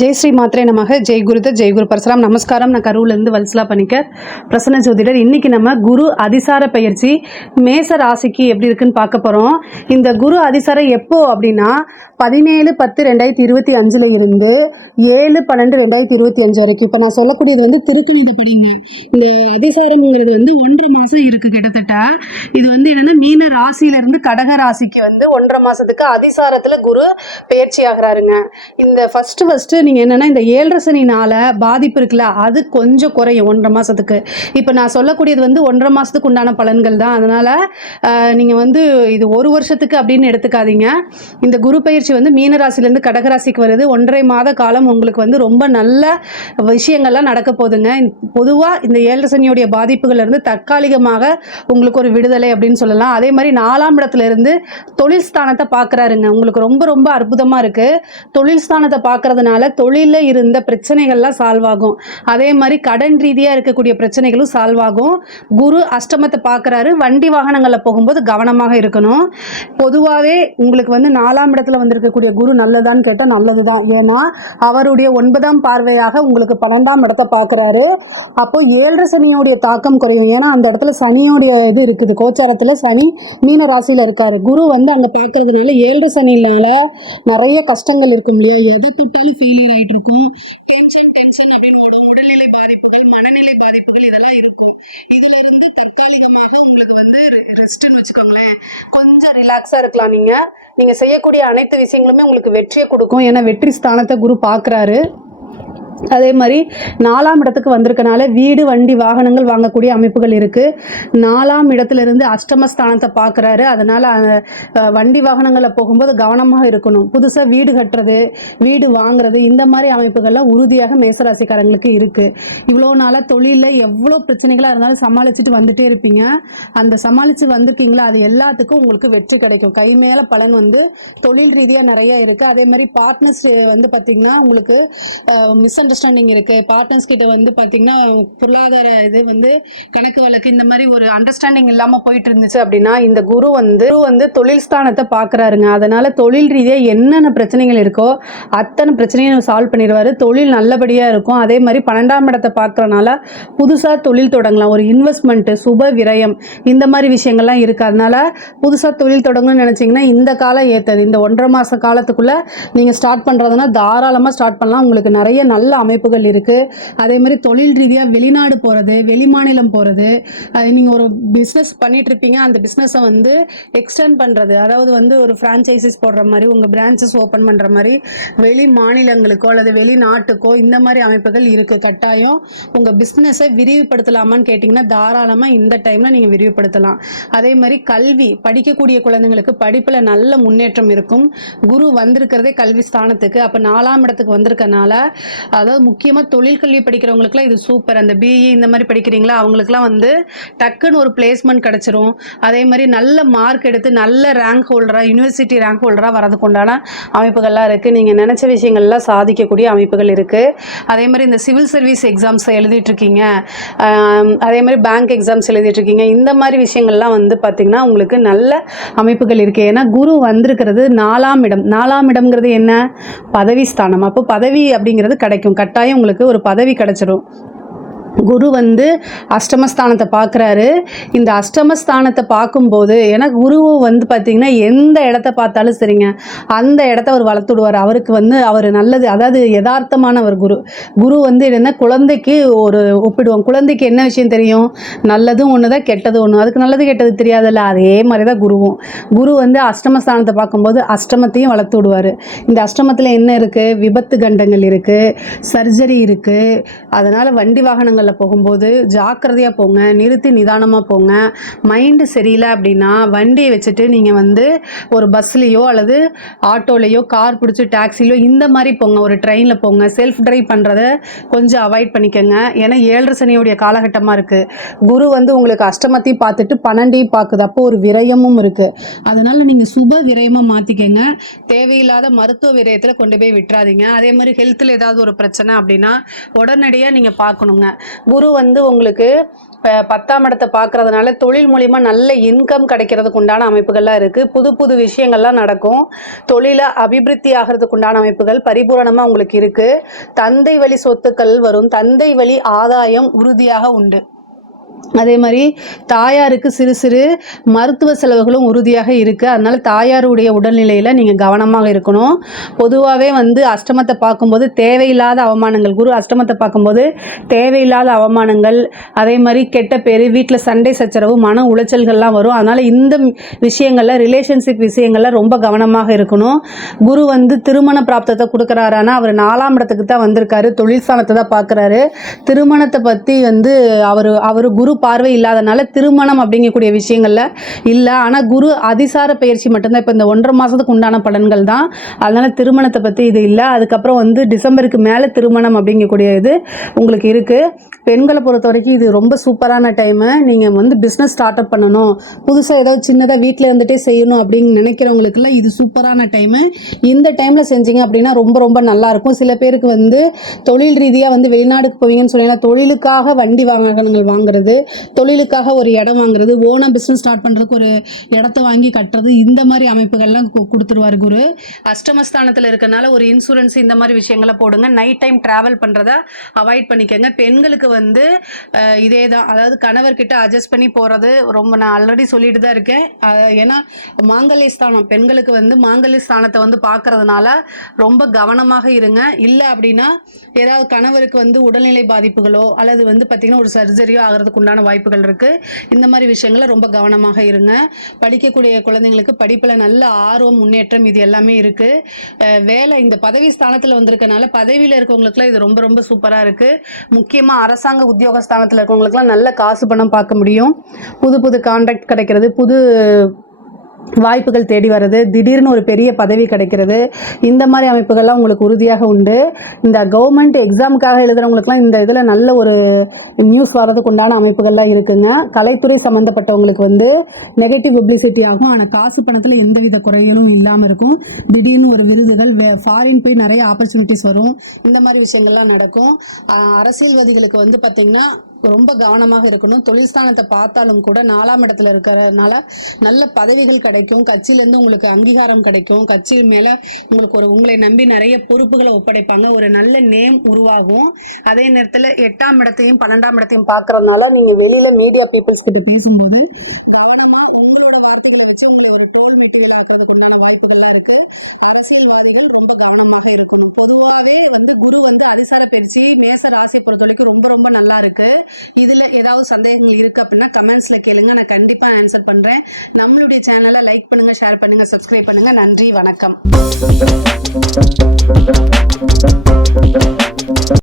ஜெய் ஸ்ரீ மாத்ரே நமக. ஜெய் குருத ஜெய் குரு பரசுராம். நமஸ்காரம். நான் கரூர்லேருந்து வல்சலா பணிக்கர், பிரசன்ன ஜோதிடர். இன்றைக்கி நம்ம குரு அதிசார பயிற்சி மேச ராசிக்கு எப்படி இருக்குன்னு பார்க்க போகிறோம். இந்த குரு அதிசாரம் எப்போ அப்படின்னா 17-10-2025 இருந்து 7-12-2025 வரைக்கும். இப்போ நான் சொல்லக்கூடியது வந்து திருக்கணித படிங்க. இந்த அதிசாரம்ங்கிறது வந்து 1.5 மாதம் இருக்குது கிட்டத்தட்ட. இது வந்து என்னென்னா மீன ராசியிலிருந்து கடக ராசிக்கு வந்து 1.5 மாதத்துக்கு அதிசாரத்தில் குரு பயிற்சி ஆகிறாருங்க. இந்த ஃபஸ்ட்டு நீங்கள் என்னென்னா இந்த 7.5 சனினால பாதிப்பு இருக்குல்ல, அது கொஞ்சம் குறையும் 1.5 மாதத்துக்கு. இப்போ நான் சொல்லக்கூடியது வந்து 1.5 மாதத்துக்கு உண்டான பலன்கள் தான். அதனால் நீங்கள் வந்து இது 1 வருஷத்துக்கு அப்படின்னு எடுத்துக்காதீங்க. இந்த குரு பயிற்சி வந்து மீன ராசிலேருந்து கடகராசிக்கு வருது. 1.5 மாத காலம் உங்களுக்கு வந்து ரொம்ப நல்ல விஷயங்கள்லாம் நடக்க போகுதுங்க. பொதுவாக இந்த 7.5 சனியோடைய பாதிப்புகள்லேருந்து தற்காலிகமாக உங்களுக்கு ஒரு விடுதலை அப்படின்னு சொல்லலாம். அதே மாதிரி 4ஆம் இடத்துல இருந்து தொழில் ஸ்தானத்தை பார்க்குறாருங்க. உங்களுக்கு ரொம்ப ரொம்ப அற்புதமாக இருக்குது. தொழில் ஸ்தானத்தை பார்க்கறதுனால தொழிலில் இருந்த பிரச்சனைகள்லாம் சால்வ் ஆகும். அதே மாதிரி கடன் ரீதியாக இருக்கக்கூடிய பிரச்சனைகளும் சால்வ் ஆகும். குரு அஷ்டமத்தை பார்க்குறாரு. வண்டி வாகனங்களில் போகும்போது கவனமாக இருக்கணும். பொதுவாகவே உங்களுக்கு வந்து 4ஆம் இடத்துல வந்திருக்கக்கூடிய குரு நல்லதான்னு கேட்டால் நல்லது தான். ஏன்னா அவருடைய 9ஆம் பார்வையாக உங்களுக்கு 12ஆம் இடத்தை பார்க்குறாரு. அப்போது 7.5 சனியோடைய தாக்கம் குறையும். ஏன்னா அந்த இடத்துல சனியோடைய இது இருக்குது. கோச்சாரத்தில் சனி மீன ராசியில் இருக்கார். குரு வந்து அங்கே பார்க்கறதுனால 7.5 சனினால நிறைய கஷ்டங்கள் இருக்கும் இல்லையா. எதை தொட்டாலும் ஃபெயிலியர் ஆகிட்டு இருக்கும். டென்ஷன் அப்படின்னு ஓடும். உடல்நிலை பாதிப்புகள், மனநிலை பாதிப்புகள் இதெல்லாம் இருக்கும். இதிலிருந்து தற்காலிகமாக உங்களுக்கு வந்து ரெஸ்ட்டுன்னு வச்சுக்கோங்களேன். கொஞ்சம் ரிலாக்ஸாக இருக்கலாம். நீங்கள் செய்யக்கூடிய அனைத்து விஷயங்களுமே உங்களுக்கு வெற்றியை கொடுக்கும். ஏன்னா வெற்றி ஸ்தானத்தை குரு பார்க்குறாரு. அதே மாதிரி 4ஆம் இடத்துக்கு வந்திருக்கனால வீடு வண்டி வாகனங்கள் வாங்கக்கூடிய அமைப்புகள் இருக்குது. 4ஆம் இடத்துலேருந்து அஷ்டமஸ்தானத்தை பார்க்குறாரு. அதனால் வண்டி வாகனங்களில் போகும்போது கவனமாக இருக்கணும். புதுசாக வீடு கட்டுறது, வீடு வாங்குறது, இந்த மாதிரி அமைப்புகள்லாம் உறுதியாக மேசராசிக்காரங்களுக்கு இருக்குது. இவ்வளோ நாளாக தொழிலில் எவ்வளோ பிரச்சனைகளாக இருந்தாலும் சமாளிச்சுட்டு வந்துட்டே இருப்பீங்க. அந்த சமாளித்து வந்திருக்கீங்களா, அது எல்லாத்துக்கும் உங்களுக்கு வெற்றி கிடைக்கும். கை மேலே பலன் வந்து தொழில் ரீதியாக நிறையா இருக்குது. அதே மாதிரி பார்ட்னர்ஸ் வந்து பார்த்திங்கன்னா உங்களுக்கு மிஸ் அண்டர்ஸ்டாண்டிங் இருக்குது. பார்ட்னர்ஸ் கிட்ட வந்து பார்த்திங்கன்னா பொருளாதார இது வந்து கணக்கு வழக்கு இந்த மாதிரி ஒரு அண்டர்ஸ்டாண்டிங் இல்லாமல் போயிட்டு இருந்துச்சு அப்படின்னா இந்த குரு வந்து தொழில் ஸ்தானத்தை பார்க்குறாருங்க. அதனால் தொழில் ரீதியாக என்னென்ன பிரச்சனைகள் இருக்கோ அத்தனை பிரச்சனையும் சால்வ் பண்ணிடுவார். தொழில் நல்லபடியாக இருக்கும். அதே மாதிரி 12ஆம் இடத்தை பார்க்குறனால புதுசாக தொழில் தொடங்கலாம். ஒரு இன்வெஸ்ட்மெண்ட்டு, சுப விரயம், இந்த மாதிரி விஷயங்கள்லாம் இருக்குது. அதனால் புதுசாக தொழில் தொடங்கணும்னு நினச்சிங்கன்னா இந்த காலம் ஏற்றது. இந்த 1.5 மாத காலத்துக்குள்ளே நீங்கள் ஸ்டார்ட் பண்ணுறதுனா தாராளமாக ஸ்டார்ட் பண்ணலாம். உங்களுக்கு நிறைய நல்ல அமைப்புகள் இருக்குது. அதே மாதிரி தொழில் ரீதியாக வெளிநாடு போகிறது, வெளிமாநிலம் போகிறது, அது நீங்கள் ஒரு பிஸ்னஸ் பண்ணிகிட்ருப்பீங்க, அந்த பிஸ்னஸை வந்து எக்ஸ்டெண்ட் பண்ணுறது, அதாவது வந்து ஒரு ஃப்ரான்ச்சைசிஸ் போடுற மாதிரி, உங்கள் பிரான்ச்சஸ் ஓப்பன் பண்ணுற மாதிரி வெளி மாநிலங்களுக்கோ அல்லது வெளிநாட்டுக்கோ இந்த மாதிரி அமைப்புகள் இருக்குது. கட்டாயம் உங்கள் பிஸ்னஸை விரிவுபடுத்தலாமான்னு கேட்டிங்கன்னா தாராளமாக இந்த டைமில் நீங்கள் விரிவுபடுத்தலாம். அதே மாதிரி கல்வி, படிக்கக்கூடிய குழந்தைங்களுக்கு படிப்பில் நல்ல முன்னேற்றம் இருக்கும். குரு வந்திருக்கிறதே கல்வி ஸ்தானத்துக்கு. அப்போ 4ஆம் இடத்துக்கு வந்திருக்கனால அதாவது முக்கியமாக தொழில் கல்வி படிக்கிறவங்களுக்குலாம் இது சூப்பர். அந்த பிஇ இந்த மாதிரி படிக்கிறீங்களா அவங்களுக்குலாம் வந்து டக்குன்னு ஒரு பிளேஸ்மெண்ட் கிடச்சிரும். அதே மாதிரி நல்ல மார்க் எடுத்து நல்ல ரேங்க் ஹோல்டராக, யூனிவர்சிட்டி ரேங்க் ஹோல்டராக வரதுக்கு உண்டான அமைப்புகள்லாம் இருக்குது. நீங்கள் நினச்ச விஷயங்கள்லாம் சாதிக்கக்கூடிய அமைப்புகள் இருக்குது. அதே மாதிரி இந்த சிவில் சர்வீஸ் எக்ஸாம்ஸ் எழுதிட்டுருக்கீங்க, அதே மாதிரி பேங்க் எக்ஸாம்ஸ் எழுதிட்டுருக்கீங்க, இந்த மாதிரி விஷயங்கள்லாம் வந்து பார்த்திங்கன்னா உங்களுக்கு நல்ல அமைப்புகள் இருக்குது. ஏன்னா குரு வந்திருக்கிறது 4ஆம் இடம். 4ஆம் இடம்ங்கிறது என்ன? பதவி ஸ்தானம். அப்போ பதவி அப்படிங்கிறது கிடைக்கும். கட்டாயம் உங்களுக்கு ஒரு பதவி கிடைச்சிடும். குரு வந்து அஷ்டமஸ்தானத்தை பார்க்குறாரு. இந்த அஷ்டமஸ்தானத்தை பார்க்கும்போது ஏன்னா குரு வந்து பார்த்திங்கன்னா எந்த இடத்த பார்த்தாலும் சரிங்க அந்த இடத்த அவர் வளர்த்துடுவார். அவருக்கு வந்து அவர் நல்லது, அதாவது யதார்த்தமானவர் குரு வந்து என்ன, குழந்தைக்கு ஒரு ஒப்பிடுவோம். குழந்தைக்கு என்ன விஷயம் தெரியும்? நல்லதும் ஒன்று தான், கெட்டது ஒன்று. அதுக்கு நல்லது கெட்டது தெரியாதுல்ல, அதே மாதிரி தான் குரு வந்து அஷ்டமஸ்தானத்தை பார்க்கும்போது அஷ்டமத்தையும் வளர்த்து விடுவார். இந்த அஷ்டமத்தில் என்ன இருக்குது? விபத்து கண்டங்கள் இருக்குது, சர்ஜரி இருக்குது. அதனால் வண்டி வாகனங்கள் போகும்போது ஜாக்கிரதையாக போங்க, நிறுத்தி நிதானமாக போங்க. மைண்டு சரியில்லை அப்படின்னா வண்டியை வச்சுட்டு நீங்கள் வந்து ஒரு பஸ்லேயோ அல்லது ஆட்டோலையோ, கார் பிடிச்சி டாக்ஸிலையோ இந்த மாதிரி போங்க. ஒரு ட்ரெயினில் போங்க. செல்ஃப் ட்ரைவ் பண்ணுறத கொஞ்சம் அவாய்ட் பண்ணிக்கோங்க. ஏன்னா 7.5 சனியோடைய காலகட்டமாக இருக்குது. குரு வந்து உங்களுக்கு அஷ்டமத்தையும் பார்த்துட்டு 12ஐயும் பார்க்குது. அப்போ ஒரு விரயமும் இருக்குது. அதனால் நீங்கள் சுப விரயமாக மாற்றிக்கங்க. தேவையில்லாத மருத்துவ விரயத்தில் கொண்டு போய் விட்டுறாதீங்க. அதே மாதிரி ஹெல்த்தில் ஏதாவது ஒரு பிரச்சனை அப்படின்னா உடனடியாக நீங்கள் பார்க்கணுங்க. குரு வந்து உங்களுக்கு 10ஆம் இடத்தை பார்க்கறதுனால தொழில் மூலிமா நல்ல இன்கம் கிடைக்கிறதுக்கு உண்டான அமைப்புகள்லாம் இருக்குது. புது புது விஷயங்கள்லாம் நடக்கும். தொழிலை அபிவிருத்தி ஆகிறதுக்கு உண்டான அமைப்புகள் பரிபூரணமாக உங்களுக்கு இருக்குது. தந்தை வழி சொத்துக்கள் வரும். தந்தை வழி ஆதாயம் உறுதியாக உண்டு. அதே மாதிரி தாயாருக்கு சிறு சிறு மருத்துவ செலவுகளும் உறுதியாக இருக்குது. அதனால் தாயாருடைய உடல்நிலையில் நீங்கள் கவனமாக இருக்கணும். பொதுவாகவே வந்து அஷ்டமத்தை பார்க்கும்போது தேவையில்லாத அவமானங்கள், குரு அஷ்டமத்தை பார்க்கும்போது தேவையில்லாத அவமானங்கள், அதே மாதிரி கெட்ட பேர், வீட்டில் சண்டை சச்சரவு, மன உளைச்சல்கள்லாம் வரும். அதனால் இந்த விஷயங்களில் ரிலேஷன்ஷிப் விஷயங்களில் ரொம்ப கவனமாக இருக்கணும். குரு வந்து திருமண பிராப்தத்தை கொடுக்குறாரானா அவர் 4ஆம் இடத்துக்கு தான் வந்திருக்காரு, தொழில் ஸ்தானத்தை தான் பார்க்குறாரு. திருமணத்தை பற்றி வந்து அவர் குரு பார்வை இல்லாதனால திருமணம் அப்படிங்கக்கூடிய விஷயங்கள்ல இல்லை. ஆனால் குரு அதிசார பயிற்சி மட்டும்தான். இப்போ இந்த 1.5 மாதத்துக்கு உண்டான பலன்கள் தான். அதனால் திருமணத்தை பற்றி இது இல்லை. அதுக்கப்புறம் வந்து டிசம்பருக்கு மேலே திருமணம் அப்படிங்கக்கூடிய இது உங்களுக்கு இருக்குது. பெண்களை பொறுத்த வரைக்கும் இது ரொம்ப சூப்பரான டைமு. நீங்கள் வந்து பிஸ்னஸ் ஸ்டார்ட் அப் பண்ணணும், புதுசாக ஏதாவது சின்னதாக வீட்டில் இருந்துகிட்டே செய்யணும் அப்படின்னு நினைக்கிறவங்களுக்குலாம் இது சூப்பரான டைமு. இந்த டைமில் செஞ்சீங்க அப்படின்னா ரொம்ப ரொம்ப நல்லாயிருக்கும். சில பேருக்கு வந்து தொழில் ரீதியாக வந்து வெளிநாடுக்கு போவீங்கன்னு சொன்னீங்கன்னா தொழிலுக்காக வண்டி வாகனங்கள் வாங்குறது, தொழிலுக்காக ஒரு இடம் வாங்குறது, ஓனா பிஸ்னஸ் ஸ்டார்ட் பண்ணுறதுக்கு ஒரு இடத்த வாங்கி கட்டுறது, இந்த மாதிரி அமைப்புகள்லாம் கொடுத்துருவார் குரு. அஷ்டமஸ்தானத்தில் இருக்கனால ஒரு இன்சூரன்ஸ் இந்த மாதிரி விஷயங்களை போடுங்க. நைட் டைம் ட்ராவல் பண்ணுறத அவாய்ட் பண்ணிக்கோங்க. பெண்களுக்கு வந்து இதே தான், அதாவது கணவர்கிட்ட அட்ஜஸ்ட் பண்ணி போகிறது ரொம்ப, நான் ஆல்ரெடி சொல்லிட்டு தான் இருக்கேன். ஏன்னா மாங்கல்ய ஸ்தானம், பெண்களுக்கு வந்து மாங்கல்ய ஸ்தானத்தை வந்து பார்க்கறதுனால ரொம்ப கவனமாக இருங்க. இல்லை அப்படின்னா ஏதாவது கணவருக்கு வந்து உடல்நிலை பாதிப்புகளோ அல்லது வந்து பார்த்திங்கன்னா ஒரு சர்ஜரியோ ஆகிறதுக்கு உண்டான வாய்ப்புகள் இருக்குது. இந்த மாதிரி விஷயங்களை ரொம்ப கவனமாக இருங்க. படிக்கக்கூடிய குழந்தைங்களுக்கு படிப்பில் நல்ல ஆர்வம், முன்னேற்றம் இது எல்லாமே இருக்குது. வேலை இந்த பதவி ஸ்தானத்தில் வந்திருக்கனால பதவியில் இருக்கவங்களுக்குலாம் இது ரொம்ப ரொம்ப சூப்பராக இருக்குது. முக்கியமாக அரசாங்க உத்தியோக ஸ்தானத்தில் இருக்கவங்களுக்குலாம் நல்ல காசு பணம் பார்க்க முடியும். புது புது கான்ட்ராக்ட் கிடைக்கிறது, புது வாய்ப்புகள் தேடி வர்றது, திடீர்னு ஒரு பெரிய பதவி கிடைக்கிறது, இந்த மாதிரி அமைப்புகள்லாம் உங்களுக்கு உறுதியாக உண்டு. இந்த கவர்மெண்ட் எக்ஸாமுக்காக எழுதுகிறவங்களுக்குலாம் இந்த இதில் நல்ல ஒரு நியூஸ் வர்றதுக்கு உண்டான அமைப்புகள்லாம் இருக்குங்க. கலைத்துறை சம்மந்தப்பட்டவங்களுக்கு வந்து நெகட்டிவ் பப்ளிசிட்டி ஆகும். ஆனால் காசு பணத்தில் எந்தவித குறைகளும் இல்லாமல் இருக்கும். திடீர்னு ஒரு விருதுகள், ஃபாரின் போய் நிறைய ஆப்பர்ச்சுனிட்டிஸ் வரும். இந்த மாதிரி விஷயங்கள்லாம் நடக்கும். அரசியல்வாதிகளுக்கு வந்து பார்த்திங்கன்னா ரொம்ப கவனமாக இருக்கணும். தொழில் ஸ்தானத்தை பார்த்தாலும் கூட 4ஆம் இடத்துல இருக்கிறதுனால நல்ல பதவிகள் கிடைக்கும். கட்சியிலேருந்து உங்களுக்கு அங்கீகாரம் கிடைக்கும். கட்சியில் மேலே உங்களுக்கு உங்களை நம்பி நிறைய பொறுப்புகளை ஒப்படைப்பாங்க. ஒரு நல்ல நேம் உருவாகும். அதே நேரத்தில் 8ஆம் இடத்தையும் 12ஆம் இடத்தையும் பார்க்கறதுனால நீங்கள் வெளியில் மீடியா பீப்புள்ஸ் கிட்ட பேசும்போது கவனமாக உங்களோட வார்த்தைகளை வச்சு உங்களை ஒரு ட்ரோல் மெட்டீரியல் ஆக்கிறதுக்கு உண்டான வாய்ப்புகள்லாம் இருக்குது. அரசியல்வாதிகள் ரொம்ப கவனமாக இருக்கணும். பொதுவாகவே வந்து குரு வந்து அதிசார பயிற்சி மேச ராசியை பொறுத்த வரைக்கும் ரொம்ப ரொம்ப நல்லா இருக்குது. இதில் ஏதாவது சந்தேகங்கள் இருக்குது அப்படின்னா கமெண்ட்ஸில் கேளுங்க, நான் கண்டிப்பாக ஆன்சர் பண்ணுறேன். நம்மளுடைய சேனலை லைக் பண்ணுங்கள், ஷேர் பண்ணுங்கள், சப்ஸ்கிரைப் பண்ணுங்கள். நன்றி, வணக்கம்.